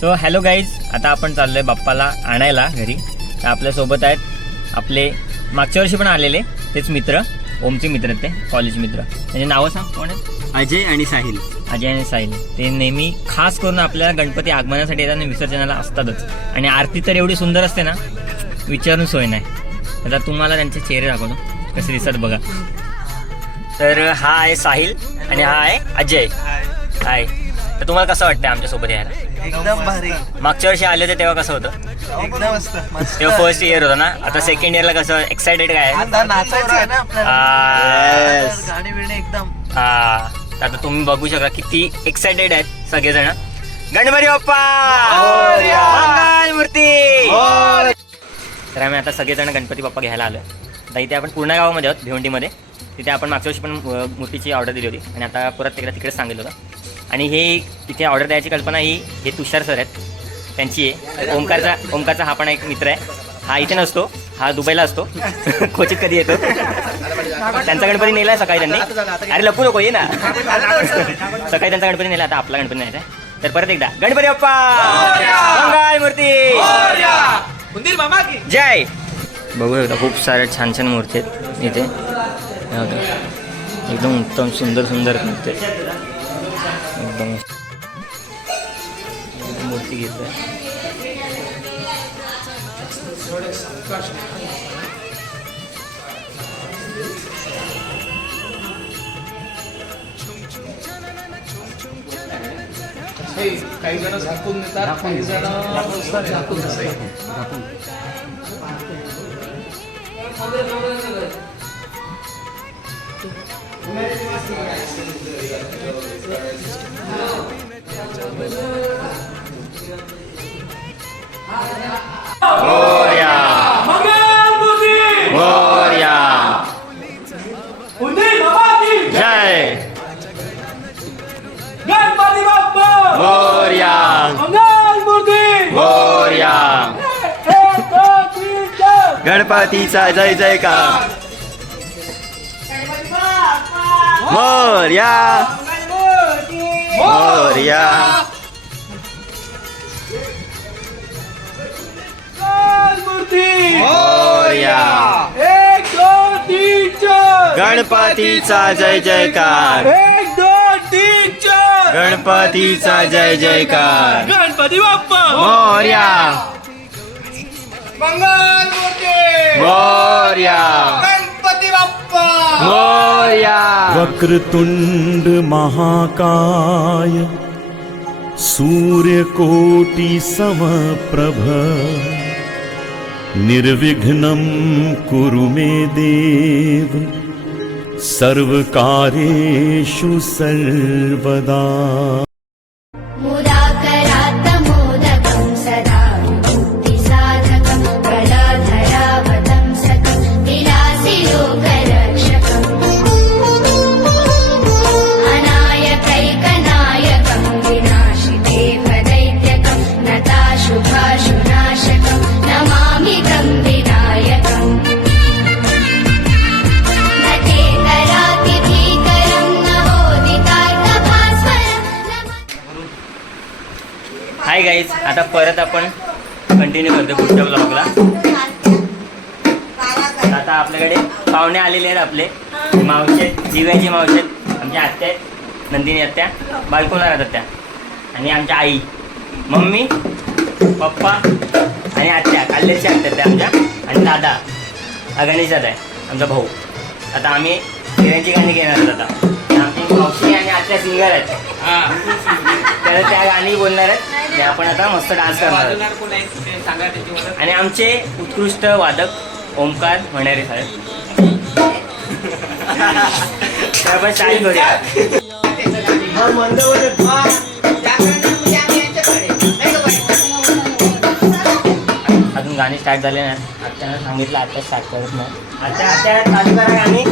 So hello guys, आता आपण चाललोय बाप्पाला आणायला घरी. तर आपल्यासोबत आहेत आपले मागच्या वर्षी पण आलेले तेच मित्र, ओमचे मित्र आहेत ते, कॉलेज मित्र. म्हणजे नावं सांग कोण आहेत? अजय आणि साहिल. अजय आणि साहिल. ते नेहमी खास करून आपल्या गणपती आगमनासाठी येतात आणि विसर्जनाला असतातच. आणि आरती तर एवढी सुंदर असते ना, विचारून सोय नाही. आता तुम्हाला त्यांचे चेहरे दाखवतो कसे दिसतात बघा. तर हा आहे साहिल आणि हा आहे अजय. हाय. तर तुम्हाला कसं वाटतं आमच्यासोबत यायला? एकदम भारी. मागच्या वर्षी आले होते तेव्हा कसं होतं? एकदम मस्त. तेव्हा फर्स्ट इयर होता ना, आता सेकंड इयरला कसं एक्साइटेड काय? आता नाचायचं आहे ना आपल्याला. गाणी बिणी एकदम. हा. तर आता तुम्ही बघू शकता किती एक्साइटेड आहेत सगळेजण. गणपती बाप्पा मंगल मूर्ती. तर आम्ही आता सगळेजण गणपती बाप्पा घ्यायला आलोय. आता इथे आपण पूर्ण गावामध्ये आहोत, भिवंडीमध्ये. तिथे आपण मागच्या वर्षी पण मूर्तीची ऑर्डर दिली होती आणि आता परत तिकडेच सांगितलं होतं. आणि हे इथे ऑर्डर द्यायची कल्पना हे तुषार सर आहेत, त्यांची आहे. ओमकारचा हा पण एक मित्र आहे. हा इथे नसतो, हा दुबईला असतो. क्वचित कधी येतो. त्यांचा गणपती नेला सकाळी त्यांनी. अरे लपू नको, ये ना. सकाळी त्यांचा गणपती नेला, आता आपला गणपती न्यायचा आहे. तर परत एकदा गणपती बाप्पा मंगल मूर्ती जय. बघू शकता खूप साऱ्या छान छान मूर्ती आहेत इथे. एकदम उत्तम सुंदर सुंदर मूर्ती एकदम मूर्ती घेतोय. काही जण झाकून देतात, काही जण झाकून मोरया मोरया जय गणपती बाप्पा मोरया मंगल मूर्ती मोरया. गणपतीचा जय जयकार. मोरया मोरया मूर्ती मोरया. 1 2 3 4 गणपतीचा जय जयकार. 1 2 3 4 गणपतीचा जय जयकार. गणपती बाप्पा मोरया मंगल मूर्ती मोरया गणपती बाप्पा मोरया. वक्रतुंड महाकाय सूर्यकोटि समप्रभ निर्विघ्नं कुरु मे देव सर्वकार्येषु सर्वदा. मुदाकरात्तमोदकं सदा मुक्तिसाधकं प्रलधरावतं सकं विलासिलोकरक्षकम् अनायकैकनायकं विनाशिदेवदैत्यकं नताशुभाशुनाशकं नमामि तं विनायकम् नटेतरातिभीकरं नवोदितार्थभास्वरं. हाय गाईज, आता परत आपण कंटिन्यू करतो पुढच्या ब्लॉगला. आता आपल्याकडे पाहुणे आलेले आहेत आपले मावशे, दिव्याची मावशे, आमच्या आत्या आहेत, नंदिनी आत्या, बालकुमार आत्या आणि आमच्या आई, मम्मी, पप्पा आणि आत्या, काल्लेची आत्या त्या आमच्या, आणि दादा गणेश दादा आहे आमचा भाऊ. आता आम्ही दिव्यांची गाणी घेणार आहोत. आता आमची मावशी आणि आत्या सिंगर आहेत, तर त्या गाणी बोलणार आहेत. ते आपण आता मस्त डान्स करणार आहोत. आणि आमचे उत्कृष्ट वादक ओमकार म्हणारे साहेब. तर आपण स्टार्ट करूया. अजून गाणी स्टार्ट झाले नाही. आत्यानं सांगितलं आता स्टार्ट करत नाही. आत्या चालू करा गाणी.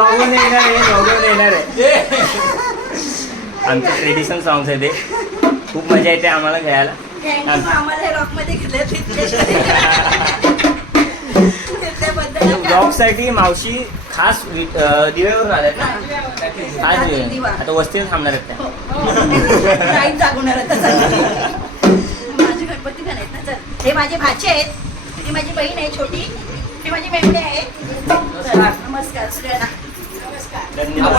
जॉबून येणार आहे आमचे ट्रेडिशनल सॉंग्स आहे ते खूप मजा येते आम्हाला खेळायला. जॉबसाठी मावशी खास दिवेवरून आल्यात ना. खास दिवे आता वस्तीला थांबणार आहेत त्या. माझे गणपती पण आहेत ना. चल, हे माझे भाचे आहेत, ही माझी बहीण आहे छोटी, ही माझी मेंढे आहे. नमस्कार सगळ्यांना. नमस्कार. धन्यवाद.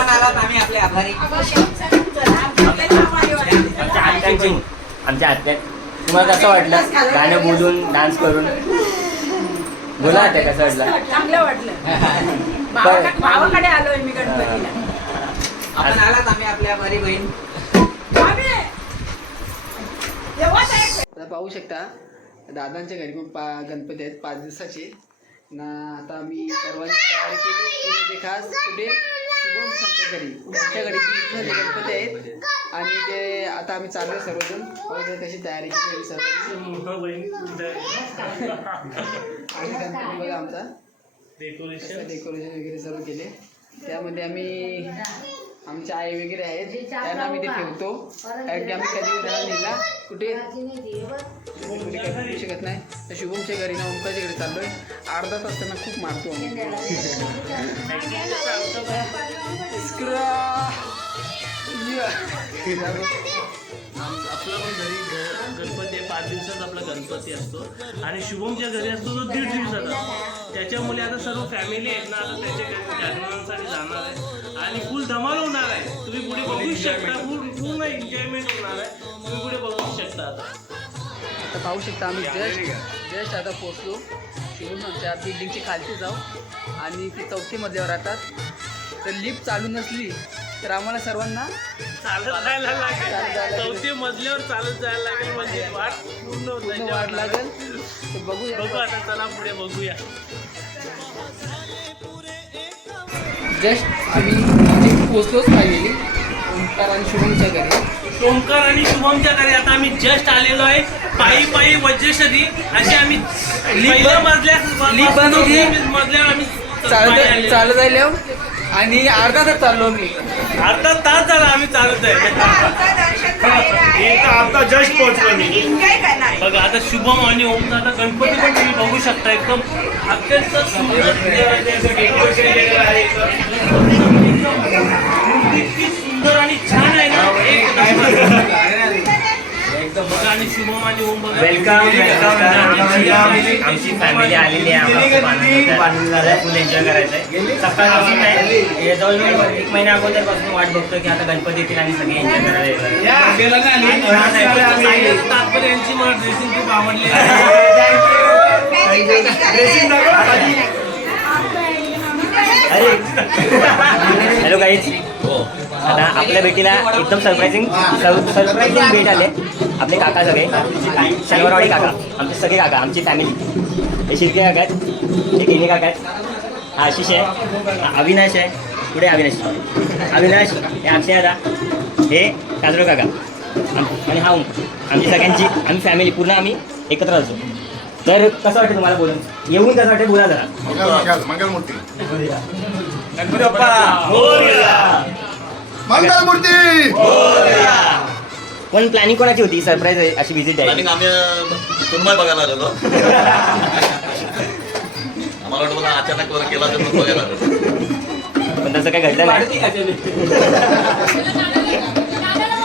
आमच्या आत्या तुम्हाला कसं वाटलं गाणं बोलून डान्स करून? बोला आत्या कसं वाटलं? चांगलं वाटलं. भावाकडे आलोय मी गणपतीला. आपण आलात आम्ही आपल्या बरी बहीण. आता पाहू शकता दादांच्या घरी पण गणपती आहेत 5 दिवसाचे ना. आता आम्ही सर्वांची तयारी केली पूर्ण ते खास कुठे शुभम संत घरी त्यांच्या घरी 3 दिवसाचे गणपती आहेत आणि ते आता आम्ही चाललो सर्वजण. पाहू कशी तयारी केली सर्वांनी. आणि गणपती बघा आमचा डेकोरेशन वगैरे सर्व केले. त्यामध्ये आम्ही आमच्या आई वगैरे आहेत त्यांना आम्ही ते ठेवतो कारण की आम्ही कधी नेला कुठे कधी शकत नाही. तर शुभमच्या घरी ना ओमकाच्या घरी चाललोय. अर्धा तास त्यांना खूप मारतो आम्ही. आपला पण घरी गणपती आहे 5 दिवसाचा आपला गणपती असतो आणि शुभमच्या घरी असतो तो 1.5 दिवसाचा. त्याच्यामुळे आता सर्व फॅमिली आहेत ना आता त्याच्या घरी जागरणासाठी जाणार आहे आणि फुल धमाल होणार आहे. तुम्ही पुढे बघू शकता. पूर्ण एन्जॉयमेंट होणार आहे. तुम्ही पुढे बघू शकता. आता पाहू शकता आम्ही जस्ट आता पोचलो. शुभमच्या बिल्डिंगची खालती जाऊ आणि ती 4थी मजल्यावर राहतात. तर लिफ्ट चालू नसली तर आम्हाला सर्वांना चालत जायला लागेल. 4थ्या मजल्यावर चालत जायला लागेल म्हणजे वाट पूर्ण वाट लागेल. तर बघू आता. चला पुढे बघूया. जस्ट आम्ही पोचलोच पाहिजे ओंकार आणि शुभमच्या घरी. ओंकार आणि शुभमच्या घरी आता आम्ही जस्ट आलेलो आहे. पायी वज्रेश्वरी अशी आम्ही पहिल्या मजल्यावर आम्ही चालत जायला आणि अर्धा तास चाललो मी. अर्धा तास झाला आम्ही चालत आहे. आता जस्ट पोहोचलो मी. बघा आता शुभम आणि ओमचा आता गणपती पण तुम्ही बघू शकता. एकदम अत्यंत सुंदर डेकोरेशन केलेलं आहे. इतकी सुंदर आणि छान आहे ना. एकदम बघा आणि शुभम आणि ओम बघा. वेलकम आमची फॅमिली आलेली आहे. आम्हाला फुल एन्जॉय करायचं आहे. सकाळपासून नाही जवळजवळ 1 महिन्या अगोदरपासून वाट बघतो की आता गणपती येतील आणि सगळे एन्जॉय करायला. तात्पर्य यांची मला ड्रेसिंग खूप आवडली. Hello guys. आता आपल्या भेटीला एकदम सरप्राईझिंग भेट आले. आपले काका सगळे शनिवारवाडी काका आमचे सगळे काका आमची फॅमिली. हे शिर्के काका आहेत. हे केने काका आहेत. हा आशिष आहे. अविनाश आहे. पुढे अविनाश हे अक्षय दादा. हे काजळ काका आणि हा आमची सगळ्यांची आम्ही फॅमिली पूर्ण आम्ही एकत्र असतो. तर कसं वाटतं तुम्हाला बोलून? येऊन कसं वाटतं बोला जरा. मंगलमूर्ती गणपती बाप्पा मंगलमूर्ती. पण प्लॅनिंग कोणाची होती सरप्राईज अशी विजिट आहे? आम्ही सुनबाई बघायला आलेलो. आम्हाला वाटतं अचानक केला तर बघायला आलो पण तसं काही घडलं नाही.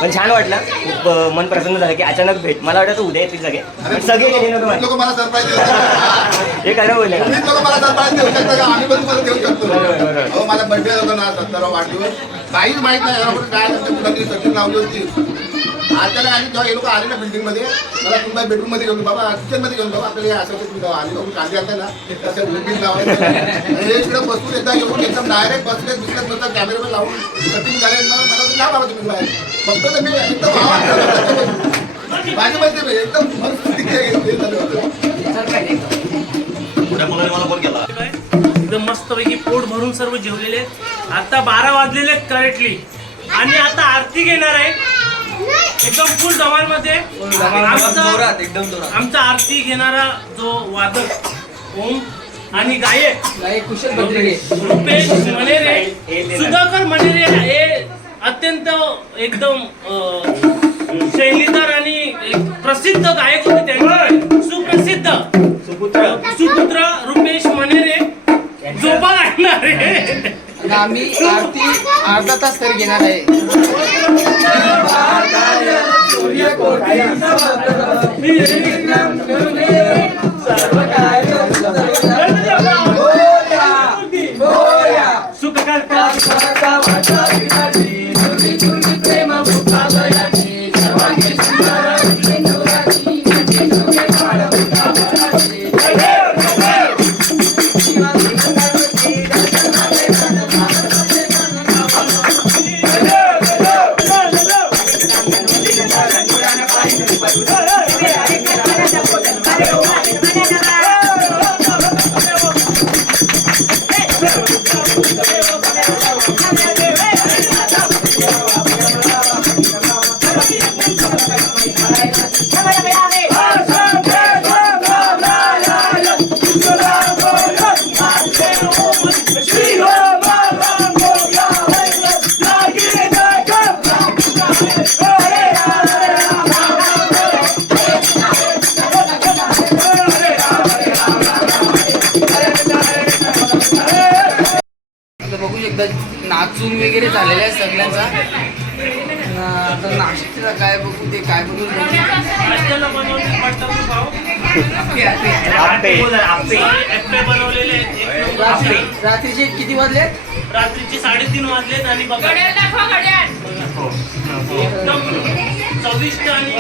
पण छान वाटलं. खूप मन प्रसन्न झालं की अचानक भेट. मला वाटतं उद्या येतील सगळे पण सगळे गेले नको. लोक मला सरप्राईज हे खरं बोलले का? लोक मला सरप्राईज देऊ शकता का? आम्ही पण तुम्हाला देऊ शकतो. हो माझा बर्थडे होता ना 17 वाढदिवस. काहीच माहित नाही काय मुलांनी सचिन लावली होती. अचानक आणि जेव्हा हे लोक आले ना बिल्डिंगमध्ये मला तुम्ही बेडरूममध्ये घेऊन बाबा किचनमध्ये घेऊन बाबा आपल्याला असं तुम्ही आली बघून कांदे आणता ना तसं बिल्डिंग लावायचं. हे इकडे बसून एकदा येऊन एकदम डायरेक्ट बसले दुसऱ्याच बसतात कॅमेरामध्ये लावून सचिन झाले. मला ना बाबा तुम्ही बाहेर फक्त तर मी एकदम माझी माहिती एकदम पुढ्या मुलाने मला फोन केला. एकदम मस्तपैकी पोट भरून सर्व जेवलेले आहेत. आता 12 वाजलेले आहेत करेक्टली आणि आता आरती घेणार आहे एकदम फुल धमाल मध्ये. आमचा आरती घेणारा जो वादक ओम आणि गायक कुशल भद्रगे, रुपेश मनेरे, सुधाकर मनेरे हे अत्यंत एकदम शैलीदार आणि एक प्रसिद्ध गायक होते. त्यांचे सुप्रसिद्ध सुपुत्र रुपेश मनेरे झोपा काढणारे. आणि आम्ही आरती अर्धा तास तरी घेणार आहे. बघू शकता नाचून वगैरे झालेला आहे सगळ्यांचा. आता नाशिकचा काय बघू ते काय बघू. नाश्त्याला बनवले बटाटे पाव, ॲप्पे बनवलेले आहेत. रात्रीचे किती वाजले? रात्रीचे 3:30 वाजलेत आणि बघा एकदम चविष्ट आणि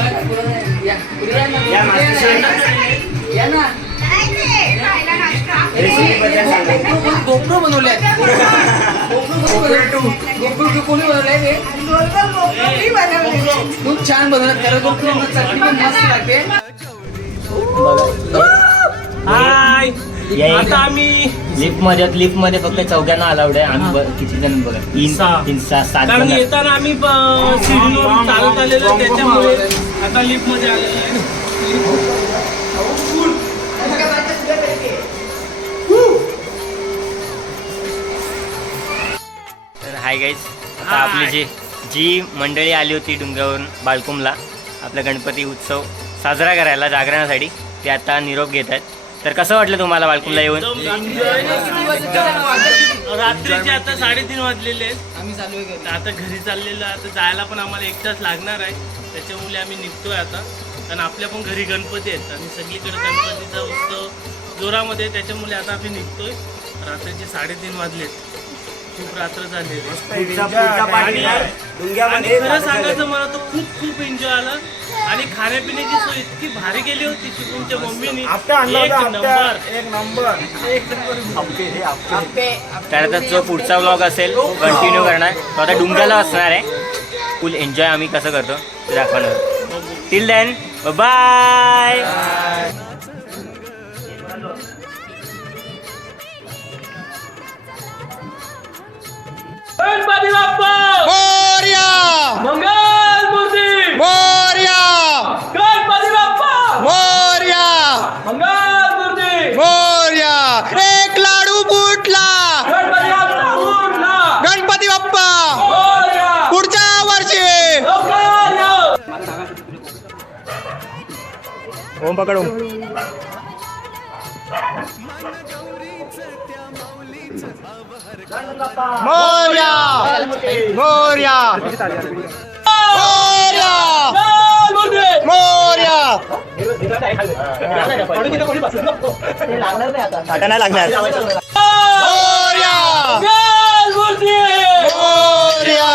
या ना गोप्रो बनवले गोप्रो कोणी बनवले? खूप छान बनवतात खरं. गोप्रो चटणी पण मस्त लागते. हाय, आता आम्ही लिफ्ट मध्ये फक्त चौघांना अलाउड आहे. आम्ही किती जण बघा, 3-7 कारण जण. येताना आम्ही सीडीवर चालत आलेलो, त्याच्यामुळे आता लिफ्ट मध्ये आलेलो. हाय गाईज, आता आपली जी मंडळी आली होती डोंगरावरून बाळकुमला आपला गणपती उत्सव साजरा करायला जागरणासाठी, ते आता निरोप घेत आहेत. तर कसं वाटलं तुम्हाला बाळकुमला येऊन? रात्रीचे आता 3:30 वाजलेले आहेत. आम्ही चालू आहे. आता घरी चाललेलं, आता जायला पण आम्हाला 1 तास लागणार आहे. त्याच्यामुळे आम्ही निघतोय आता, कारण आपल्या पण घरी गणपती आहेत आणि सगळीकडे गणपतीचा उत्सव जोरामध्ये. त्याच्यामुळे आता आम्ही निघतोय. रात्रीचे 3:30 वाजलेत, खूप रात्र झाली. आणि खरं सांगायचं मला तर खूप एन्जॉय आला. आणि खाण्यापिण्याची सोय इतकी भारी केली होती तुमच्या मम्मीनी. तर आता जो पुढचा व्लॉग असेल कंटिन्यू करणार, तो आता डुंगाला असणार आहे. फुल एन्जॉय आम्ही कसं करतो ते दाखवणार. Till then bye. Ganpati Bappa Morya, मंगल मूर्ती मोरया, गणपती बाप्पा मोरया, मंगल मूर्ती मोरया. एक लाडू फुटला, गणपती बाप्पा उठला, गणपती बाप्पा मोरया, पुढच्या वर्षी. लवकर या. ओम पकड ओम. मोरया, मोरया, मोरया, मोरया. आता नाही लागणार. मोरया, मूर्ती मोरया.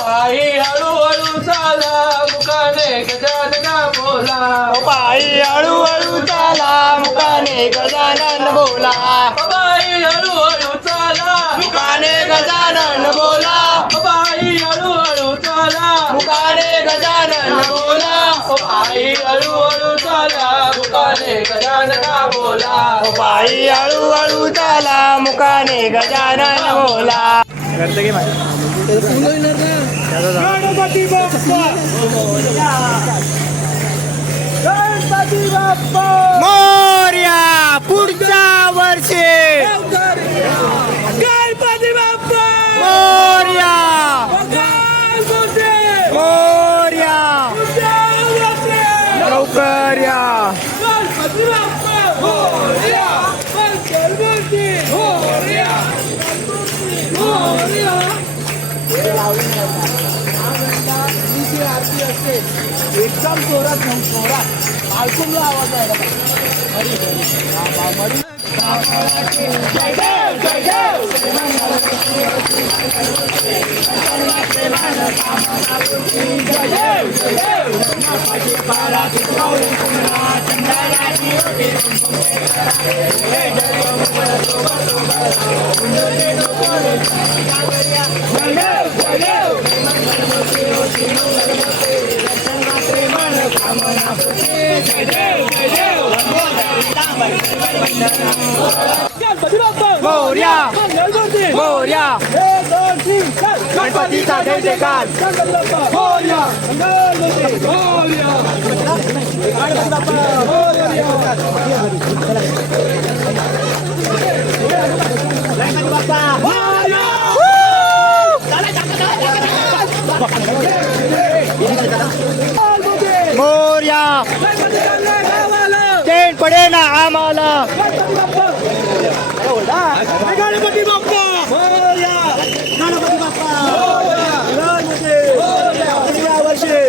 पायी हळूहळू चाला, मुखाने गजानना बोला. पायी हळूहळू चाला, मुखाने गजानन बोला. पायी हळूहळू चाला, मुखाने गजानन बोला. पायी हळूहळू चाला, मुखाने गजानन बोला. पायी हळूहळू चाला, मुखाने गजानना बोला. पायी हळूहळू चाला, मुखाने गजानन बोला. गणपती बाप्पा, गणपती बाप्पा मोरया, पुढच्या वर्षी. वर्षी गणपती बाप्पा मोरया मोरया लवकर या गणपती बाप्पा मोरया गणपती मोरया मोरया आरती असते एकदम जोरात आळकुंबला आवाज आहे मोरया मोरया गणपतीचा जय जयकार मोरया चैन पडे ना आम्हाला गणपती बाप्पा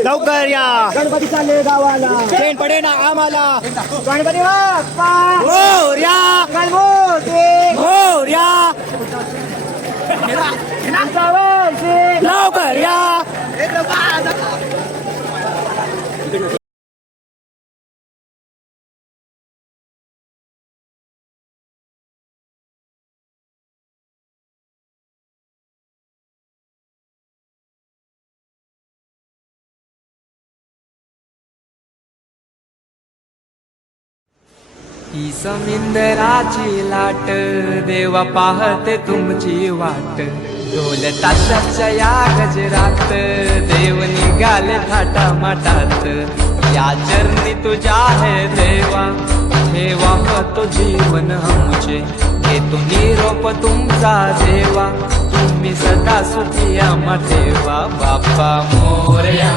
लवकर या गणपती चालले गावाला चैन पडे ना आम्हाला गणपती बाप्पा मोरया मोरया लवकर या ही समिंदराची लाट देवा पाहते तुमची वाट ढोल ताशाच्या या गजरात देव निघाले थाटा माटात या चरणी तुझ्या है देवा ठेवा तो जीवन आमचे घेतो निरोप तुमचा देवा तुम्ही सदा सुखी आम्हा ठेवा बाप्पा मोरया